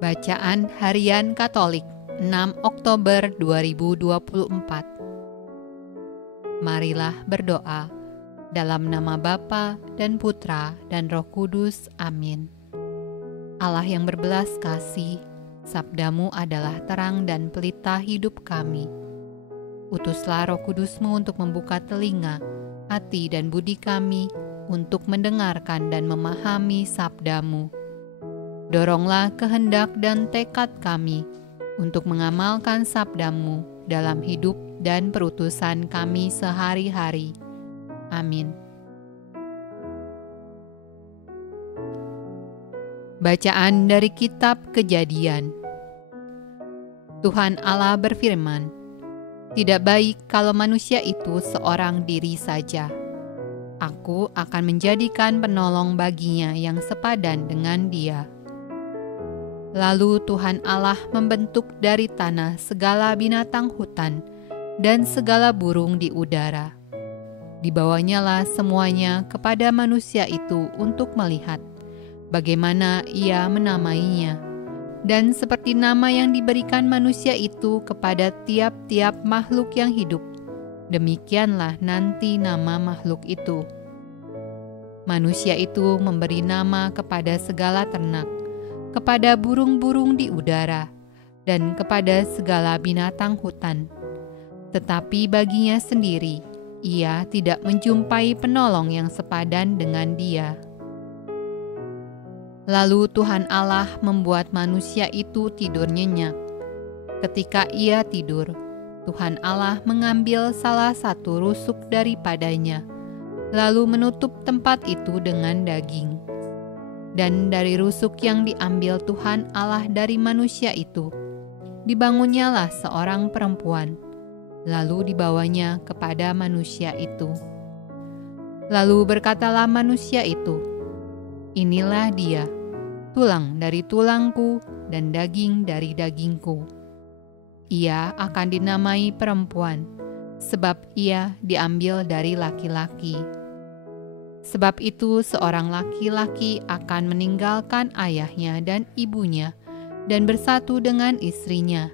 Bacaan Harian Katolik 6 Oktober 2024. Marilah berdoa dalam nama Bapa dan Putra dan Roh Kudus. Amin. Allah yang berbelas kasih, sabdamu adalah terang dan pelita hidup kami. Utuslah Roh Kudusmu untuk membuka telinga, hati dan budi kami untuk mendengarkan dan memahami sabdamu. Doronglah kehendak dan tekad kami untuk mengamalkan sabdamu dalam hidup dan perutusan kami sehari-hari. Amin. Bacaan dari Kitab Kejadian. Tuhan Allah berfirman, "Tidak baik kalau manusia itu seorang diri saja. Aku akan menjadikan penolong baginya yang sepadan dengan dia." Lalu Tuhan Allah membentuk dari tanah segala binatang hutan dan segala burung di udara. Dibawanyalah semuanya kepada manusia itu untuk melihat bagaimana ia menamainya. Dan seperti nama yang diberikan manusia itu kepada tiap-tiap makhluk yang hidup, demikianlah nanti nama makhluk itu. Manusia itu memberi nama kepada segala ternak, kepada burung-burung di udara, dan kepada segala binatang hutan. Tetapi baginya sendiri, ia tidak menjumpai penolong yang sepadan dengan dia. Lalu Tuhan Allah membuat manusia itu tidur nyenyak. Ketika ia tidur, Tuhan Allah mengambil salah satu rusuk daripadanya, lalu menutup tempat itu dengan daging. Dan dari rusuk yang diambil Tuhan Allah dari manusia itu, dibangunnyalah seorang perempuan, lalu dibawanya kepada manusia itu. Lalu berkatalah manusia itu, "Inilah dia, tulang dari tulangku dan daging dari dagingku. Ia akan dinamai perempuan, sebab ia diambil dari laki-laki. Sebab itu seorang laki-laki akan meninggalkan ayahnya dan ibunya dan bersatu dengan istrinya,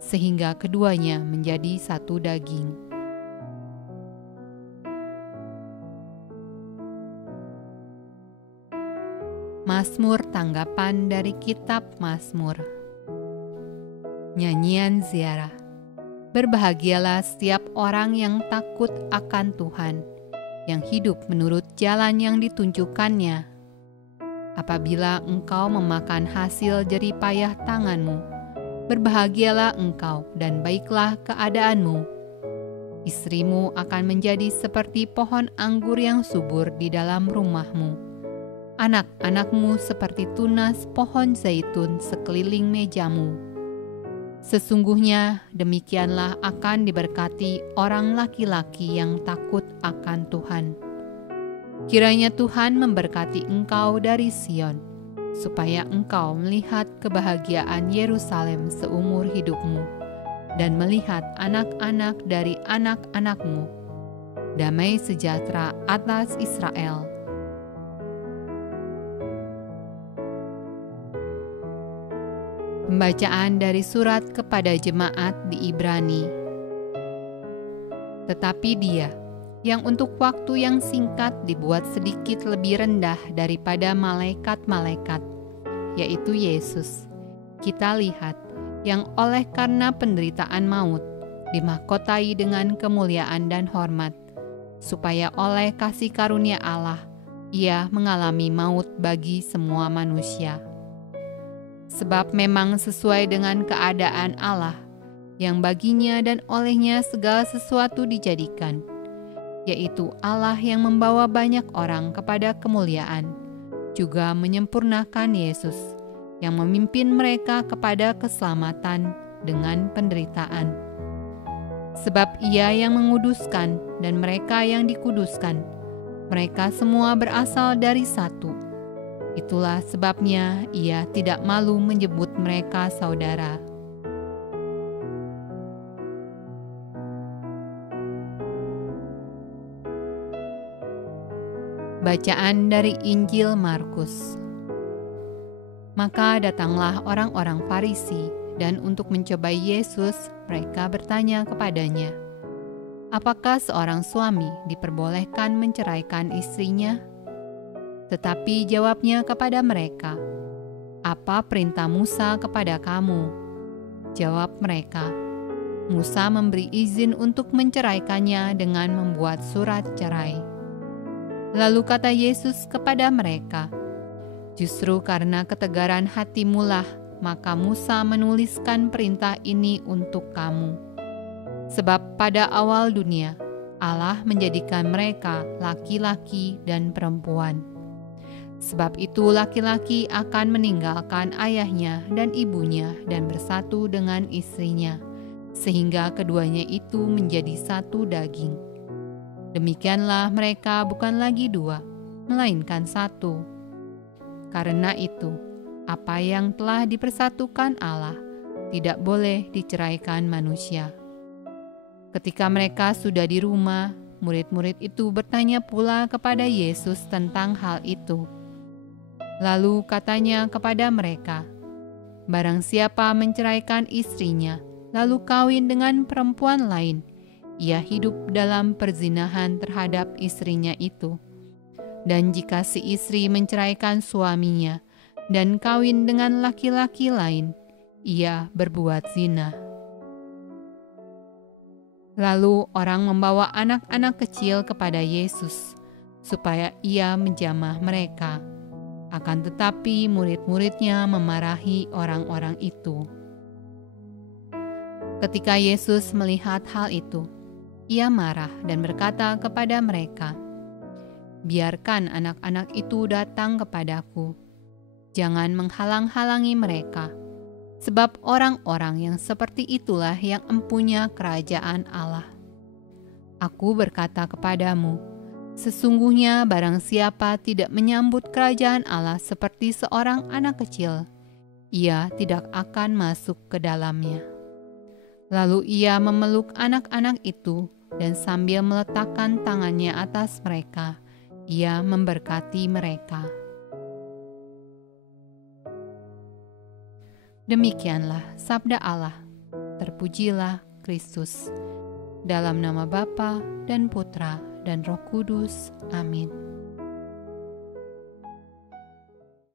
sehingga keduanya menjadi satu daging." Mazmur tanggapan dari Kitab Mazmur. Nyanyian ziarah. Berbahagialah setiap orang yang takut akan Tuhan, yang hidup menurut jalan yang ditunjukkannya. Apabila engkau memakan hasil jeripayah tanganmu, berbahagialah engkau dan baiklah keadaanmu. Istrimu akan menjadi seperti pohon anggur yang subur di dalam rumahmu. Anak-anakmu seperti tunas pohon zaitun sekeliling mejamu. Sesungguhnya demikianlah akan diberkati orang laki-laki yang takut akan Tuhan. Kiranya Tuhan memberkati engkau dari Sion, supaya engkau melihat kebahagiaan Yerusalem seumur hidupmu, dan melihat anak-anak dari anak-anakmu. Damai sejahtera atas Israel. Pembacaan dari surat kepada jemaat di Ibrani. Tetapi dia, yang untuk waktu yang singkat dibuat sedikit lebih rendah daripada malaikat-malaikat, yaitu Yesus, kita lihat, yang oleh karena penderitaan maut, dimahkotai dengan kemuliaan dan hormat, supaya oleh kasih karunia Allah, ia mengalami maut bagi semua manusia. Sebab memang sesuai dengan keadaan Allah, yang baginya dan olehnya segala sesuatu dijadikan, yaitu Allah yang membawa banyak orang kepada kemuliaan, juga menyempurnakan Yesus, yang memimpin mereka kepada keselamatan dengan penderitaan. Sebab ia yang menguduskan dan mereka yang dikuduskan, mereka semua berasal dari satu. Itulah sebabnya ia tidak malu menyebut mereka saudara. Bacaan dari Injil Markus. Maka datanglah orang-orang Farisi, dan untuk mencobai Yesus, mereka bertanya kepadanya, "Apakah seorang suami diperbolehkan menceraikan istrinya?" Tetapi jawabnya kepada mereka, "Apa perintah Musa kepada kamu?" Jawab mereka, "Musa memberi izin untuk menceraikannya dengan membuat surat cerai." Lalu kata Yesus kepada mereka, "Justru karena ketegaran hatimulah, maka Musa menuliskan perintah ini untuk kamu. Sebab pada awal dunia, Allah menjadikan mereka laki-laki dan perempuan. Sebab itu laki-laki akan meninggalkan ayahnya dan ibunya dan bersatu dengan istrinya, sehingga keduanya itu menjadi satu daging. Demikianlah mereka bukan lagi dua, melainkan satu. Karena itu, apa yang telah dipersatukan Allah tidak boleh diceraikan manusia." Ketika mereka sudah di rumah, murid-murid itu bertanya pula kepada Yesus tentang hal itu. Lalu katanya kepada mereka, "Barang siapa menceraikan istrinya, lalu kawin dengan perempuan lain, ia hidup dalam perzinahan terhadap istrinya itu. Dan jika si istri menceraikan suaminya dan kawin dengan laki-laki lain, ia berbuat zina." Lalu orang membawa anak-anak kecil kepada Yesus, supaya ia menjamah mereka. Akan tetapi murid-muridnya memarahi orang-orang itu. Ketika Yesus melihat hal itu, ia marah dan berkata kepada mereka, "Biarkan anak-anak itu datang kepadaku. Jangan menghalang-halangi mereka. Sebab orang-orang yang seperti itulah yang empunya kerajaan Allah. Aku berkata kepadamu, sesungguhnya barang siapa tidak menyambut kerajaan Allah seperti seorang anak kecil, ia tidak akan masuk ke dalamnya." Lalu ia memeluk anak-anak itu, dan sambil meletakkan tangannya atas mereka, ia memberkati mereka. Demikianlah sabda Allah. Terpujilah Kristus. Dalam nama Bapa dan Putra dan Roh Kudus. Amin.